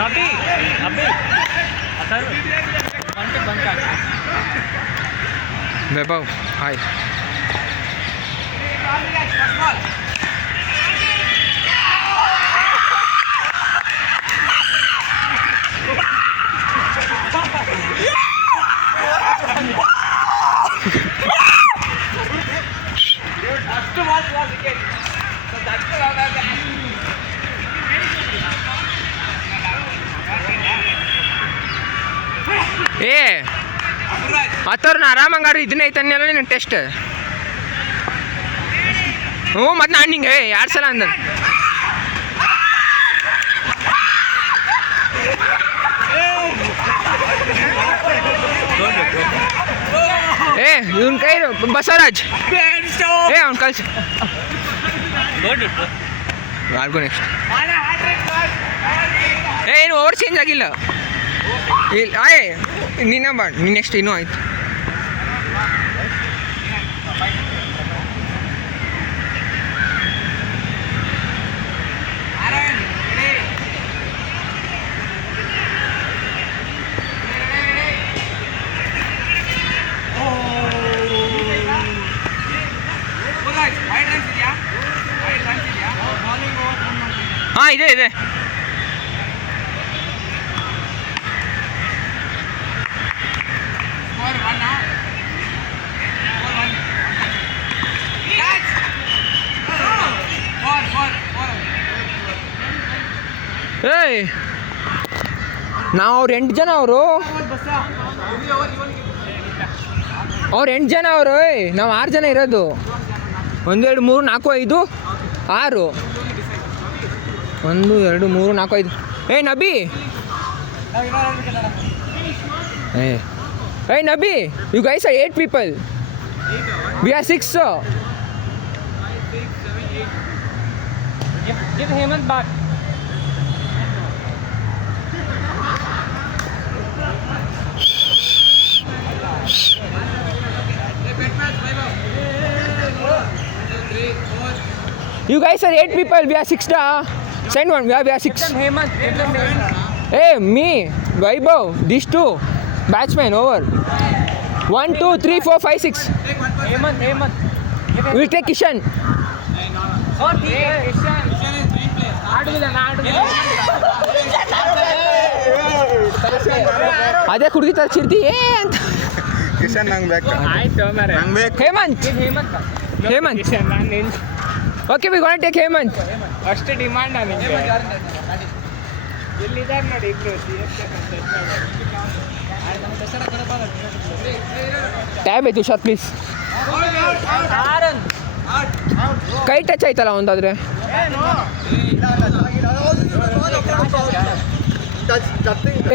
अभी अभी अतर बंद कर वैभव हाय ಏ ಹತ್ತವ್ರನ್ನ ಆರಾಮಾಗಿ ಆಡ್ರಿ ಇದನ್ನ ಐತನ್ನೆಲ್ಲ ನೀನು ಟೆಸ್ಟ್ ಹ್ಞೂ ಮತ್ತು ನಾನು ನಿಂಗೆ 2 ಸಲ ಅಂದ ಏ ಇವನ್ ಕೈ ಬಸವರಾಜ್ ಏ ಅವ್ನು ಕಳ್ಸಿ ಯಾರಿಗೂ ನೆಕ್ಸ್ಟ್ ಏನು ಓವರ್ ಚೇಂಜ್ ಆಗಿಲ್ಲ ಇಲ್ಲ ಆಯ್ ನಿನ್ನ ಬಾ ನೀನು ನೆಕ್ಸ್ಟ್ ಇನ್ನೂ ಆಯ್ತು ಹಾಂ ಇದೆ ಇದೆ ಏಯ್ ನಾವು ಅವ್ರು 8 ಜನ ಅವರು 8 ಜನ ಅವರು ನಾವು 6 ಜನ ಇರೋದು 1 2 3 4 5 6 1 2 3 4 5 ಏ ನಬಿ ಏ Nabi you guys are 8 people we are 6 so give Hemant back you guys are 8 people we are 6 da send one we are 6 Hemant hey me Vaibhav these two batsmen over 1 2 3 4 5 6 Hemant we'll take Kishan और ठीक है Kishan ಅದೇ ಕುಡುಗಿ ತರ್ಸಿರ್ತಿ ಅಂತ ಕಿಶನ್ ನಂಗೆ ಬೇಕು ಆಯ್ತು ಮಾರೆ ನಂಗೆ ಬೇಕು ಹೇಮಂತ್ Kishan ನಾನು ಓಕೆ ವಿ ಗೋಣ ಟೇಕ್ ಹೇಮಂತ್ ಅಷ್ಟು ಡಿಮಾಂಡ್ ನಿಮಗೆ ಎಲ್ಲಿದ್ದಾರೆ ನೋಡಿ ಇಬ್ರು ಟ್ಯಾಬ್ ಐತಿ ಹುಷಾರ್ ಪ್ಲೀಸ್ ಕೈ ಟಚ್ ಆಯ್ತಲ್ಲ ಒಂದಾದ್ರೆ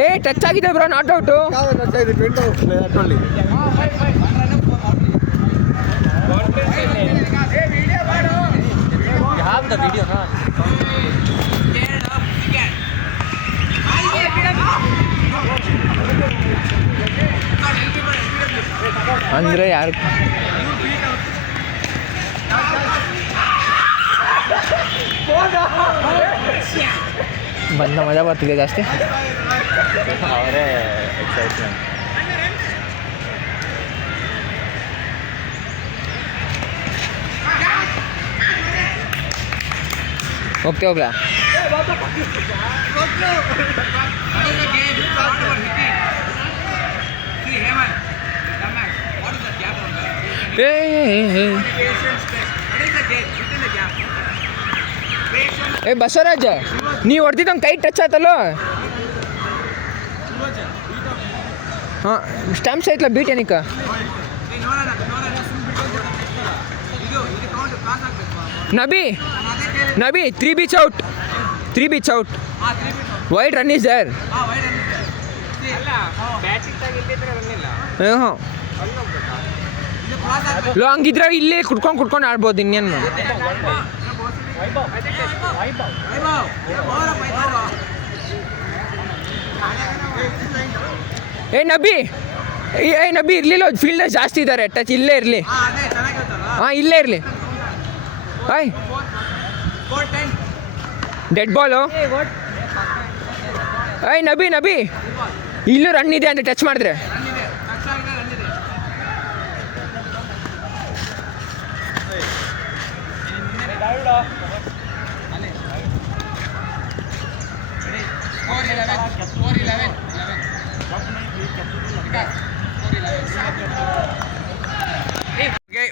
ಏ ಟಚ್ ಆಗಿದೆ bro not out have the video na ಅಂದರೆ ಯಾರು ಬಂದ ಮಜಾ ಬರ್ತಿದೆ ಜಾಸ್ತಿ ಅವರೇ ಎಕ್ಸೈಟ್ಮೆಂಟ್ ಹೋಗ್ತೇವೆ ಹೋಗ್ಲಾ ಏ ಬಸವರಾಜ ನೀವು ಹೊಡೆದಿದ್ದಂಗೆ ಕೈ ಟಚ್ ಆಯ್ತಲ್ಲ ಹಾಂ ಸ್ಟ್ಯಾಂಪ್ಸ್ ಐತಲ್ಲ ಬೀಟ್ ಏನಕ್ಕ Nabi 3 beats out wide run is there ಅಲ್ಲ ಬ್ಯಾಟಿಂಗ್ ತಗಿಲ್ದಿದ್ರೆ ರನ್ನಿಲ್ಲ ಹಾಂ ಲೋ ಹಂಗಿದ್ರೆ ಇಲ್ಲೇ ಕುಡ್ಕೊಂಡು ಆಡ್ಬೋದು ಇನ್ನೇನು ಏ ನಬಿ ಇರಲಿಲ್ಲ ಫೀಲ್ಡರ್ ಜಾಸ್ತಿ ಇದ್ದಾರೆ ಟಚ್ ಇಲ್ಲೇ ಇರಲಿ ಹಾಂ ಇಲ್ಲೇ ಇರಲಿ ಹಾಯ್ ಡೆಡ್ ಬಾಲು ಏಯ್ ನಬಿ ನಬಿ ಇಲ್ಲೂ ರನ್ ಇದೆ ಅಂತ ಟಚ್ ಮಾಡಿದ್ರೆ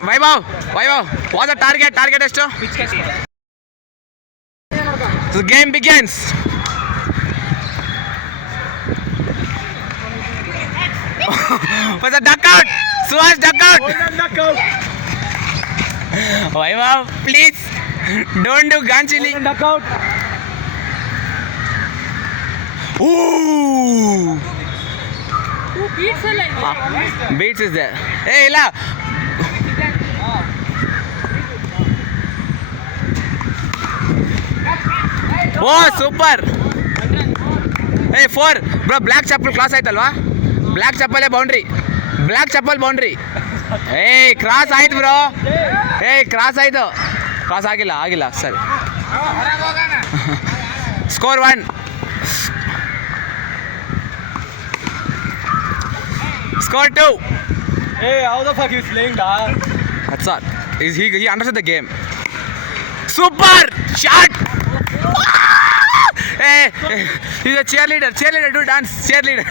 ವೈಭವ್ ವಾಟ್ ದ ಟಾರ್ಗೆಟ್ ಎಷ್ಟು The game begins. Was a duck out. Suhas duck out. Vaibhav, please don't do gun chilli. Duck out. Ooh. Beats is there. Hey, illa. Oh, super. Hey, 4. Bro, black chapel class ಆಯ್ತಲ್ವಾ black ಚಪ್ಪಲ್ಲೇ boundary ಏಯ್ cross ಆಯ್ತು bro cross ಆಯ್ತು cross ಆಗಿಲ್ಲ ಸರಿ score 1 score 2 Hey, how the fuck is playing da? That's all. He understood the game. Super shot. Hey, he's a cheerleader. Do dance. Cheerleader.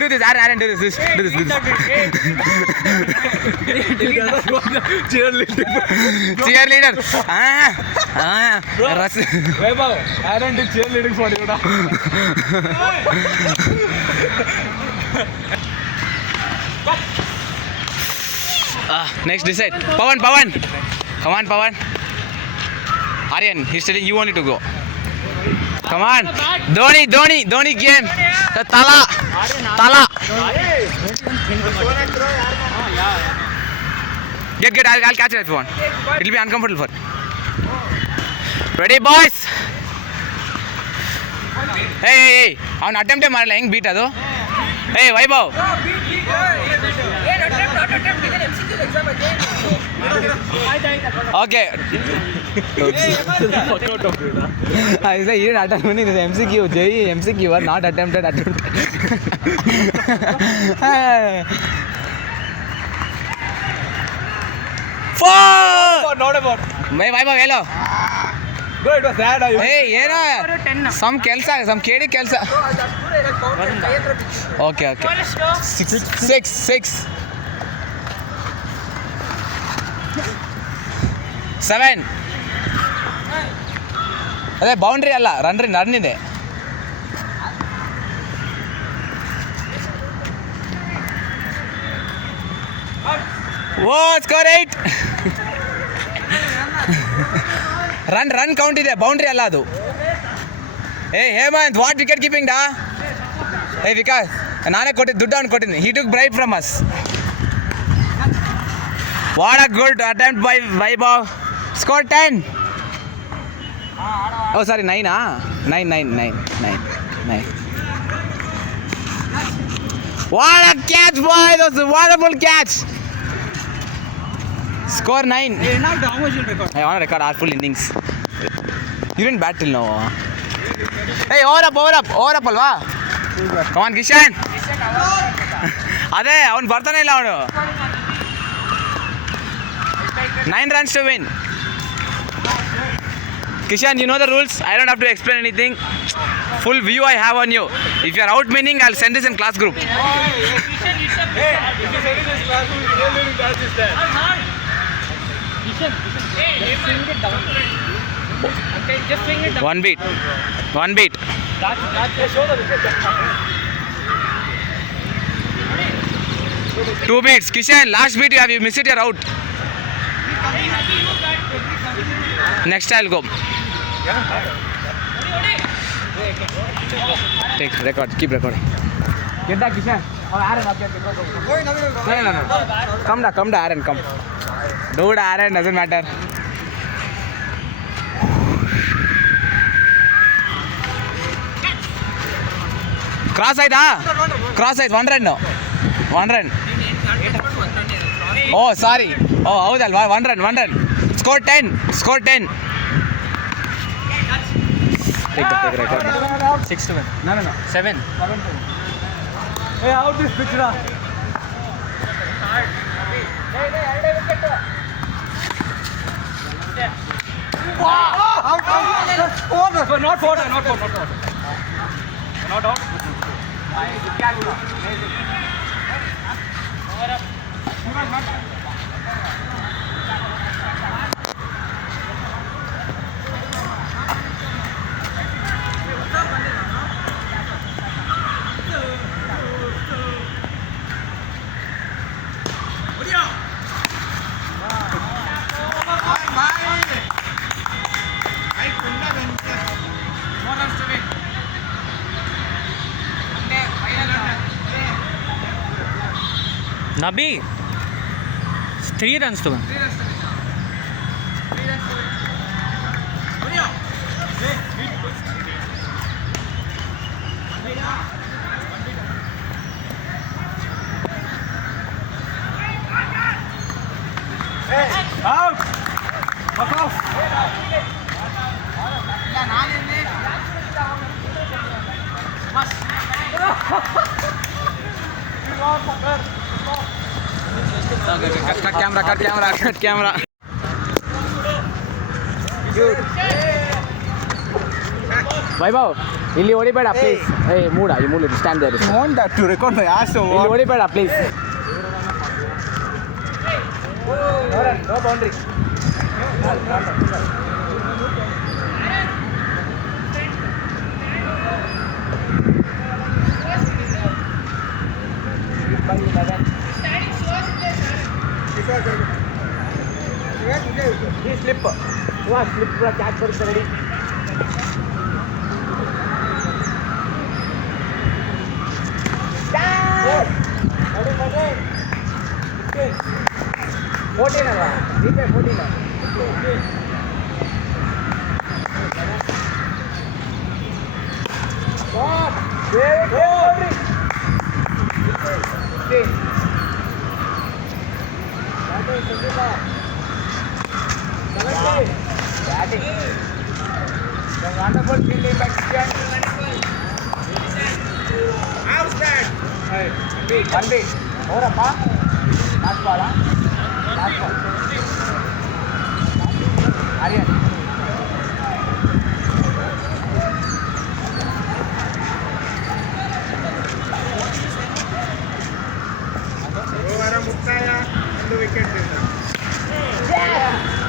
Do this. Aaron, do this. Cheerleader. Vaibhav, Aaron did cheerleading for you da. Next decide. Pawan. Come on, Pawan. Aryan, he's telling you only to go. Come on. Dhoni game. The Tala. Get. I'll catch it if you want. It'll be uncomfortable for. Ready, boys? Hey. Avun attempt ಮಾಡಲ್ಲ ಹೆಂಗ್ beet ಅದು Hey, Vaibhav. Okay. I say you didn't attempt this MCQ. MCQ are not attempted. Four. Not about. Vaibhav, hello. Bro, it was sad. Hey, ಏನೋ some ಕೇಳಿ ಕೆಲಸ Okay. 6 7 ಅದೇ boundary ಅಲ್ಲ run ಇದೆ ಓ score 8 run count ಇದೆ boundary ಅಲ್ಲ ಅದು ಏ ಹೇಮಂತ್ ವಾಟ್ ವಿಕೆಟ್ ಕೀಪಿಂಗ್ ಡಾ ಏ ವಿಕಾಸ್ ನಾನೇ ದುಡ್ಡು ಅವ್ನು ಕೊಟ್ಟಿದ್ದೀನಿ he took bribe from us what a good attempt by Vaibhav score 10 oh sorry 9 what a catch boy that's a wonderful catch Score 9. Hey, now how much you'll record? I want to record our full innings. You didn't bat till now. Hey, over up alva. Come on, Kishan. ಅದೇ ಅವ್ನು ಬರ್ತಾನೆ ಇಲ್ಲ ಅವನು 9 runs to win. Kishan, you know the rules. I don't have to explain anything. Full view I have on you. If you are out meaning, I'll send this in class group. Hey, if you say this class, cheerleading class is there. One beat. Two beats. Kishan, last beat you missed it, you're out. Next I'll go. Take record. Keep recording. Get that, Kishan. Aaron, no. Come down, Aaron, come. Dude, Aaron, doesn't matter. Cross side, 1 run. Oh, sorry. Oh, houdalva, 1 run. Score 10. Take record. 6-7. No. 7. Hey, out this pitch, ra. Not four. Not out. Nabi, 3 runs to win. Out. Fuck off. Cut camera. Vaibhav ಇಲ್ಲಿ ಹೊಡಿಬೇಡ please. ಏಯ್ ಮೂಡ ಈ ಮೂಲ stand there. You want that to record my ass or ಇಲ್ಲಿ what? ಹೊಡಿಬೇಡ please. No boundary. Slip slip ಕೂಡ catch ಬರುತ್ತೆ ready. Fourteen ಅಲ್ಲ ನೀವೇ 14. ಅವರಪ್ಪ ಲಾಸ್ಟ್ ಬಾಲ ಆರ್ಯನ್ ಓವರ್ ಮುಕ್ತಾಯ ಒಂದು ವಿಕೆಟ್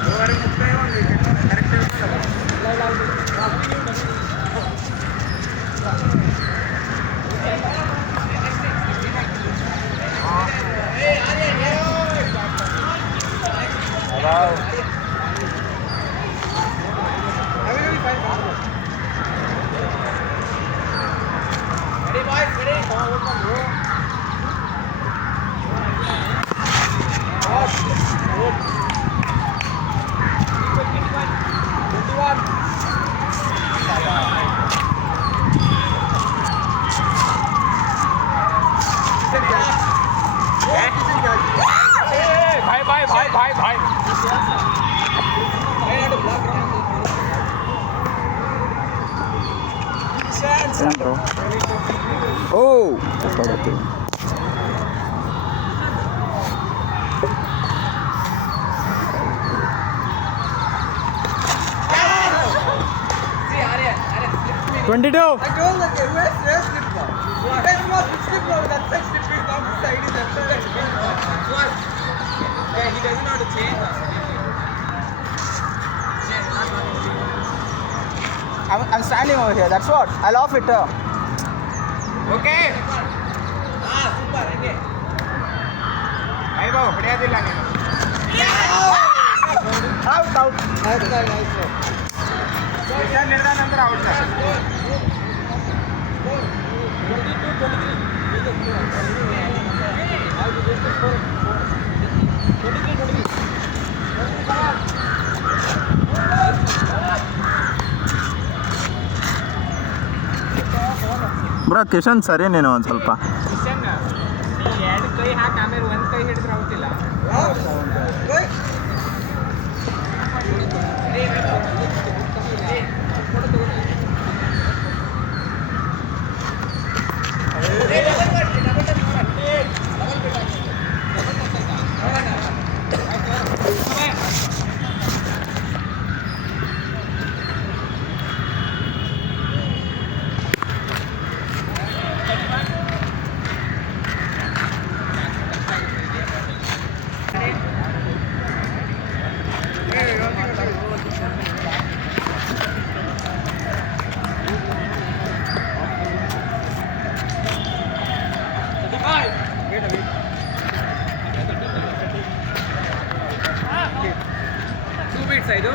ಓವರ್ ಮುಕ್ತಾಯ ಒಂದು ವಿಕೆಟ್ ಕರೆಕ್ಟ್ भाई ಓ 22. I told that where's slip now? That's not slip now. That's like slipping down the side is that's what? Yeah, he doesn't know how to change. I'm standing over here. That's what. I'll off it. Okay. Super. Okay. Vaibhav ಹೊಡೆಯೋದಿಲ್ಲ ನೀನು. Out. Nice. ವಿಷಯ ನಿರ್ದ ನಂತರ out bro Kishan ಸರಿ ನೀನು ಒಂದು ಸ್ವಲ್ಪ ಎರಡು ಕೈ ಹಾಕಿ ಆಮೇಲೆ ಒಂದು ಕೈ ಹಿಡಿದ್ರೆ ಆಗುತ್ತಿಲ್ಲ. ಇದು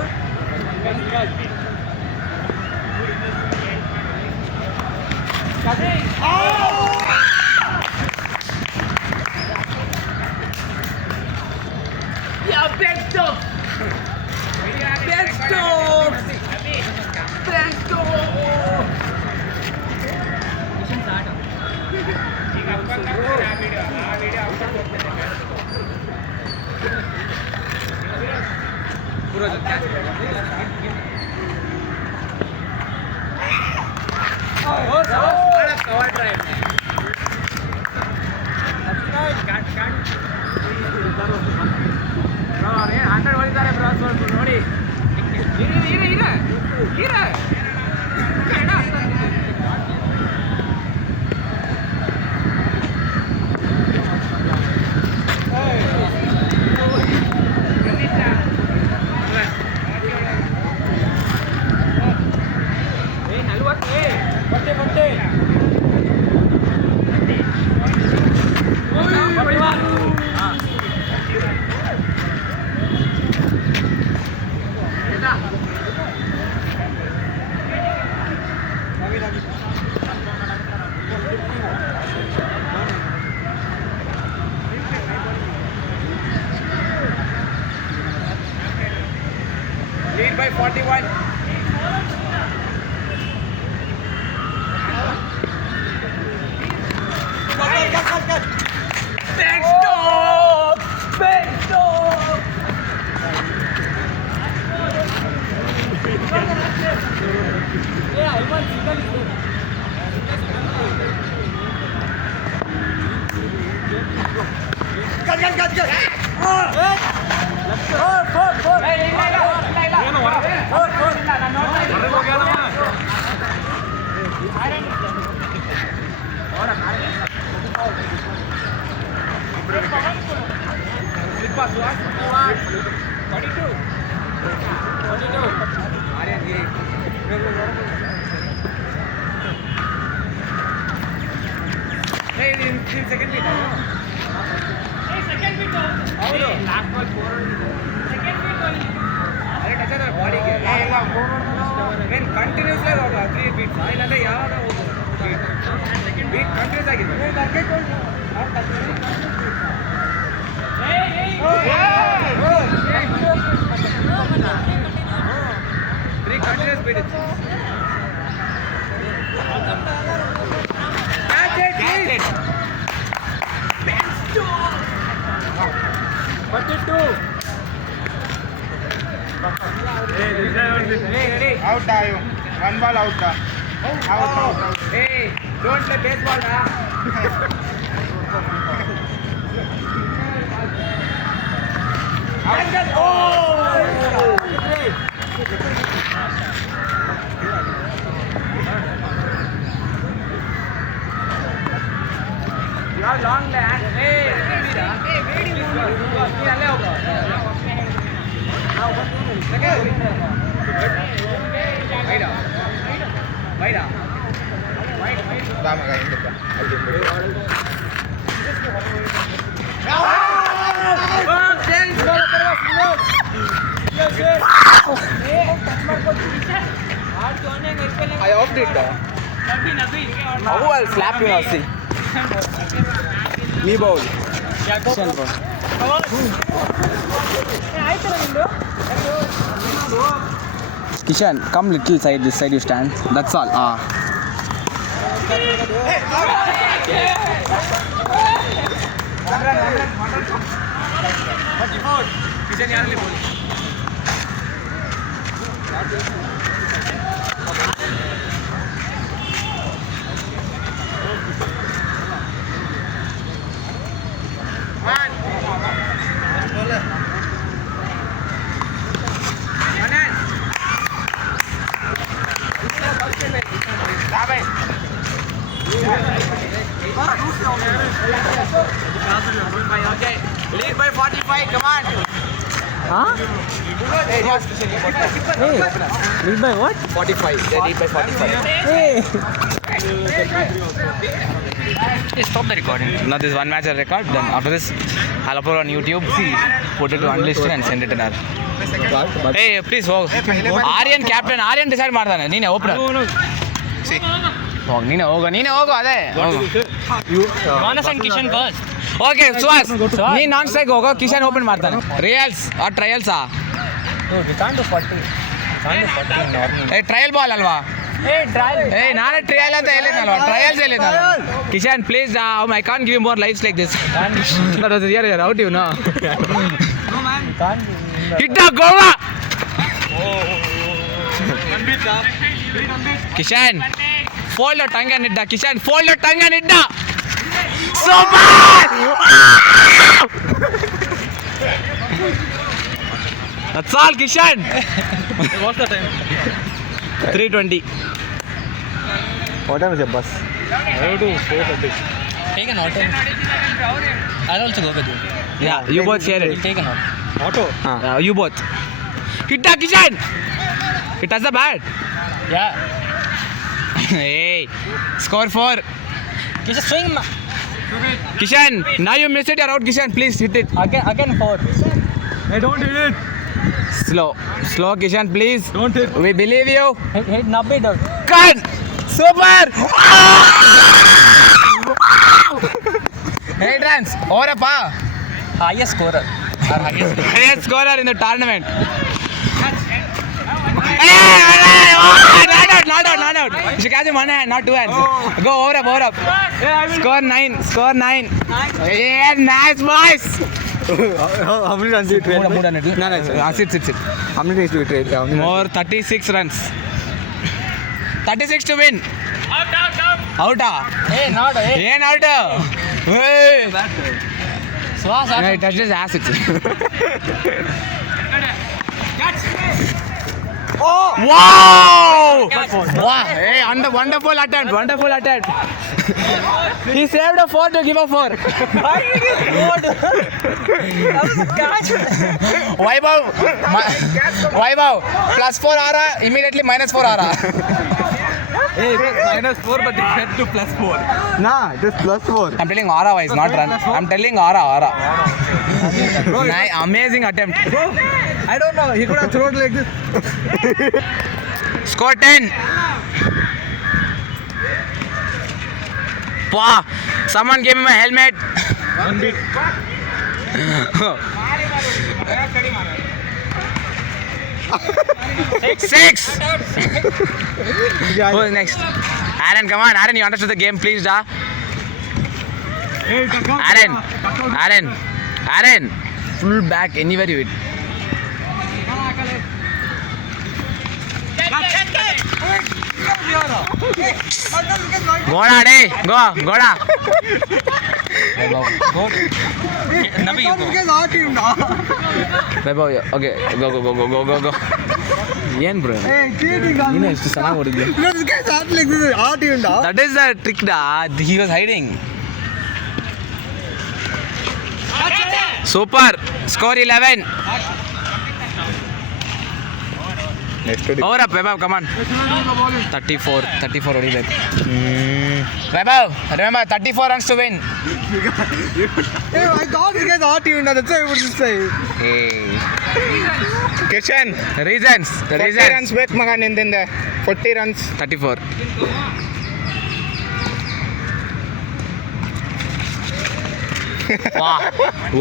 ಕವರ್ ಡ್ರೈವ್ ಹಂಡ್ರೆಡ್ ಹೊಡಿತಾರೆ ಬ್ರೋ ಸ್ವಲ್ಪ ನೋಡಿ lead by 41. Second beat. ಹೌದು ಲಾಸ್ಟ್ ಬಾಲ್ 4 ಸೆಕೆಂಡ್ ಬೀಟ್ ಅರೆ ಟಚ್ ಆದ್ರೆ ಬಾಡಿಗೆ ಎಲ್ಲ ಮೇನ್ ಕಂಟಿನ್ಯೂಸ್ಲಿ ಹೋಗ 3 ಬೀಟ್ಸ್ ಇಲ್ಲಾಂದ್ರೆ ಯಾವಾಗ ಹೋಗೋದು ಬೀಟ್ ಕಂಟಿನ್ಯೂಸ್ ಆಗಿದೆ ತ್ರೀ ಕಂಟಿನ್ಯೂಸ್ ಬೀಟ್ ಇತ್ತು ಔಟ್ ಆಯು 1 ball out Hey, don't play baseball, da. You have long land. Hey, alley hoga. Wide. ಮಗ ಹಿಂದಕ್ಕೆ I offed it. How I'll slap you now, see. Knee bowl. Kishan, come little side, this side you stand. That's all. Kishan yaaralli boli. Okay, lead by 45, come on. Huh? Hey, Lead by what? 45. They lead by 45. Hey! Stop the recording. Now this one match I record. Then after this, I'll upload on YouTube. Put it to unlisted and send it in our. Hey, please ಹೋಗು. Aryan captain Aryan decide ಮಾಡ್ತಾನೆ. ನೀನೇ opener. ಹೋಗು ನೀನೇ ಹೋಗು ಅದೇ. Manas and Kishan first. Okay Suhas ನೀನು ನಾನ್ strike ಹೋಗೋ Kishan open ಮಾಡ್ತಾನೆ. ರಿಯಲ್ಸ್ ಆ ಟ್ರಯಲ್ಸಾ? No, we can't do 40. ಏ ಟ್ರಯಲ್ ಬಾಲ್ ಅಲ್ವಾ? Hey, trial. ಏ ನಾನೇ ಟ್ರಯಲ್ ಅಂತ ಹೇಳಿದ್ನಲ್ವಾ? ಟ್ರಯಲ್ಸ್ ಹೇಳಿದ್ನಲ್ಲ. Kishan please I can't give you more lifes like this. That was here out you know. Hit the Goa. Kishan, fold your tongue and hit the. Kishan, fold your tongue and hit the. Super! That's all, Kishan. What's the time? 3:20. What time is your bus? Take an auto. I'll also go with you. Yeah, you both share We'll it. take an auto. Auto? You both. Hit the Kishan. It has the bat. Yeah. Hey, score 4. Kishan, swing. Kishan, now you missed it. You're out. Kishan, please hit it. Again 4. Hey, don't hit it. Slow, Kishan, please. Don't hit. We believe you. Hit Nabbi dog. Gun. Super. 8 runs. Over a par. Highest scorer. Our highest scorer. Highest scorer in the tournament. Not out. You should catch him one hand, not two hands. Go over up. Score 9. Yeah, nice boys. How many runs did you trade? No, Sit. How many days do you trade? More 36 runs. 36 to win. Out. Hey, not. Hey. Ain't out. Hey. Swaz. No, he touched his ass. Wow! Hey, wonderful attempt. He saved a 4 to give a 4. Vaibhav, plus 4 आ रहा, immediately minus 4 आ रहा. Hey, -4, but it went to +4. Nah, it is +4. I'm telling aura wise, not run. I'm telling aura. Amazing attempt. I don't know. He could have thrown like this. Score 10. Wow, someone gave him a helmet. 6. Who is next? Aaron, come on. Aaron, you understood the game, please, da. Aaron. Full back anywhere you hit. Goda, day. Go, Goda. Nabbi, you go. Vaibhav, okay, go. ಏನ್ bro ನೀನು ಎಷ್ಟು ಚೆನ್ನಾಗಿ ಹೊಡಿದ್ದೆ. That is the trick da. He was hiding. Super. Score 11. Over up, Vaibhav, come on. 34 ಹೊಡಿಬೇಕು. Vaibhav, remember 34 runs to win. Hey, I thought this guy's hot even. That's why I would say. Kishan, Reasons. 40 runs ಬೇಕು ಮಗ ನಿಂದಿಂದ. 40 runs. 34. Wow.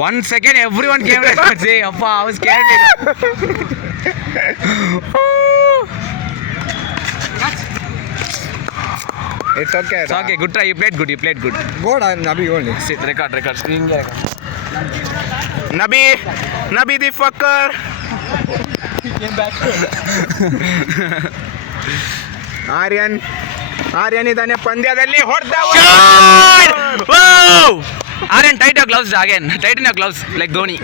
1 second, everyone came to say, Appa, I was scared. It's okay. It's okay, good try. You played good. Go on, Nabbi only. Sit, record. Nabbi the fucker. He came back. Aryan ಇದ್ದಾನೆ ಪಂದ್ಯದಲ್ಲಿ ಹೊಡೆದ. Aryan, tight your gloves again. Tighten your gloves like Dhoni.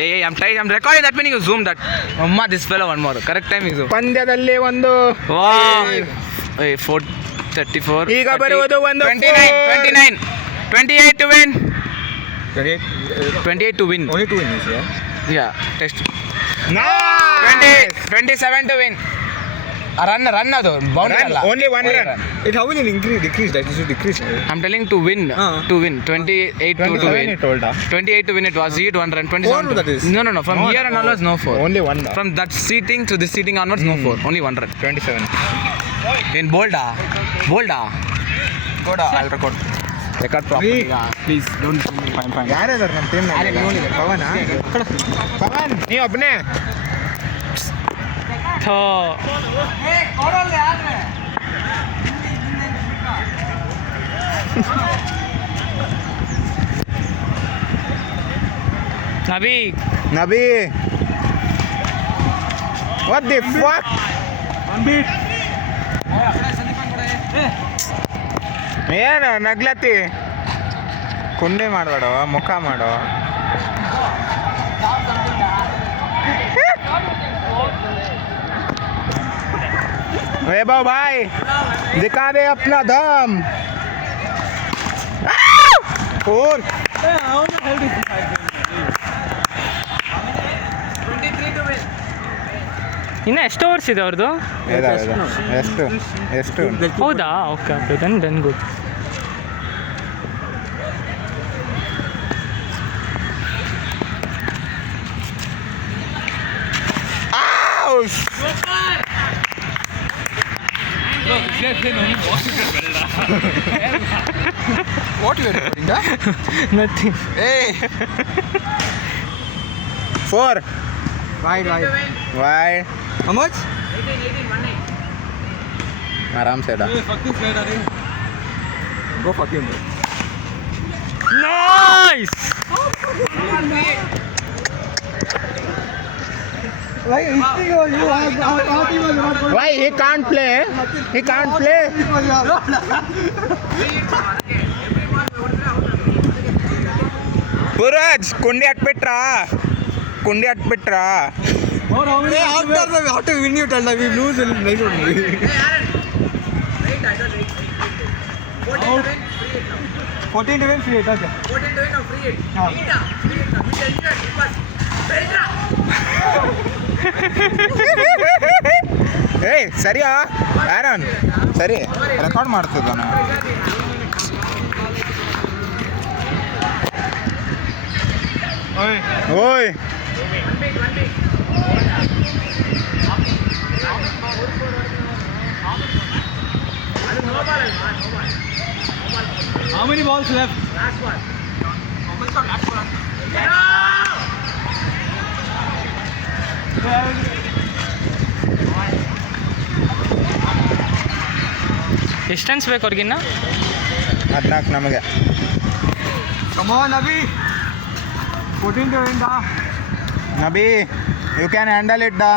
Hey, I'm tight. I'm recording that meaning you zoom that. Amma, this fellow one more. Correct time you zoom. ಪಂದ್ಯದಲ್ಲಿ ಒಂದು Wow. Hey, 34. ಈಗ ಬರುವುದು ಒಂದು 29. 28 to win. 28 to win. Only 2 innings, yeah? Yeah, test. Nice! 27 to win. Run ಅದು boundary ಅಲ್ಲ. Only one run. It how will it increase? Decrease. That is decrease. I'm telling to win. To win. 28 to 27 win. he told. 28 to win it was. He hit one run. 27 Four that is. No. From No, here and onwards, no 4. Only one. From that seating to this seating onwards, no 4. Only 1 run. 27. In bolda. Koda. I'll record. Record properly. Please don't. Fine. ಯಾರಿದ್ದಾರೆ ನಮ್ಮ team Pavan ನೀ ಒಬ್ಬನೇ Nabi what the fuck ಏನು ನಗ್ಲತ್ತಿ ಕುಂಡೆ ಮಾಡಬೇಡ ಮುಖ ಮಾಡೋ वैभव भाई दिखा दे अपना दम और ಇನ್ನು ಎಷ್ಟು ಓವರ್ಸ್ ಇದೆ ಅವ್ರದ್ದು? ಎಷ್ಟು ಹೌದಾ? Okay then good. What you are doing? Nothing. Hey. 4. Wide. How much? 18. आराम से डा. Go fuck him. Nice. Why he can't play? He can't play. ಪುರಾಜ್ ಕುಂಡಿ ಅಟ್ಬಿಟ್ರಾ how to win you tell we lose in night only 14 to win free hit okay 14 to win or free hit ಏಯ್ ಸರಿಯಾ horn ಸರಿ record ಮಾಡ್ತಿದ್ದ ನಾನು ಓಯ್ How many balls left? Last one. ಎಷ್ಟು runs ಬೇಕು ಅವ್ರಿಗಿನ್ನ? 14 ನಮಗೆ. Come on Nabi. 14 to win da. Nabi, you can handle it da.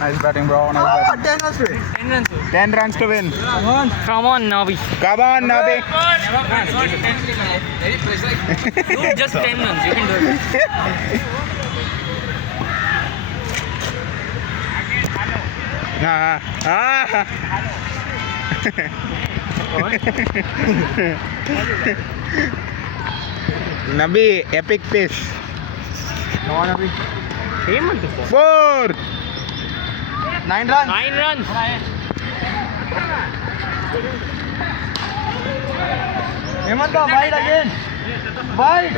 Nice batting bro. Nice batting. 10 runs to win. Come on Nabi. Come on Nabi. Just 10 runs. You can do it. Nabi, epic pace. No, Nabi. 4. 9 runs. 9 runs. Hemanta, wide again. Wide.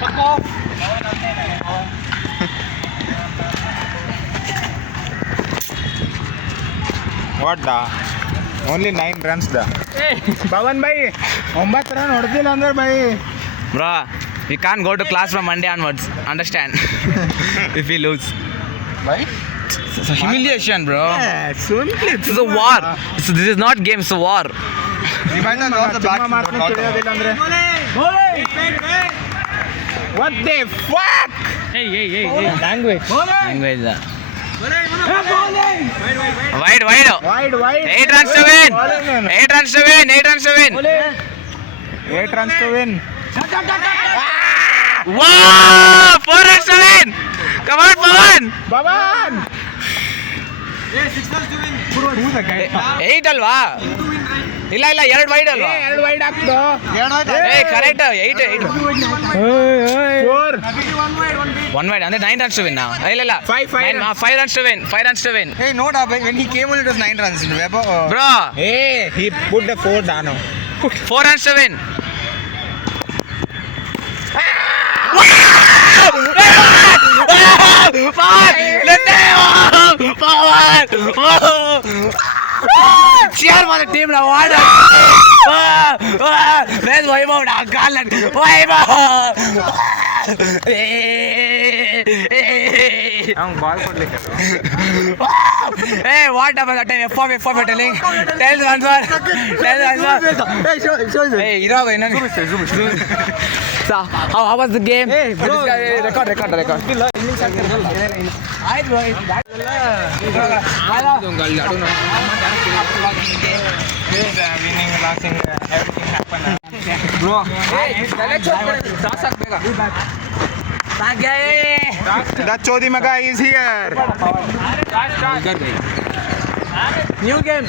Fuck off. What da? Only 9 runs da. Pawan bhai, 9 run ಹೊಡೆದಿಲ್ಲ ಅಂದ್ರೆ bhai. Bro, we can't go to class from Monday onwards. Understand? If we lose. Why? It's a humiliation, bro. Simply. This is a war. This is not game, it's a war. What the fuck? Hey. Language. Language. Wide. Wide. 8 runs to win. 8 runs to win. 8 runs to win. 8 runs to win. Wow! 4 runs to win. Come on, Pawan. Pawan! Eight ಅಲ್ವಾ ಇಲ್ಲ ಇಲ್ಲ 2 wide ಅಲ್ವಾ 2 wide ಹಾಕ್ದು ಏ correct 8 4 1 wide ಅಂದ್ರೆ 9 runs to win ಇಲ್ಲ ಇಲ್ಲ Five runs. 5 runs to win 5 runs to win Hey, no, when he came on, it was 9 runs. bro Hey, he put the 4 down. 4 runs to win Cheer for the team now. What? Let's Vaibhav now. Garland. Vaibhav. Ball ಕೊಡ್ಲಿಕ್ಕೆ Hey, what happened that time? F for telling. Tell the answer. Tell the answer. Hey, ಇರಾಗ ಇನ್ನೊಂದು. So, how was the game? Hey, bro. Record. ಆಯ್ತು bro. winning, losing, everything happened. Bro, that Chodi Maga is here. New game.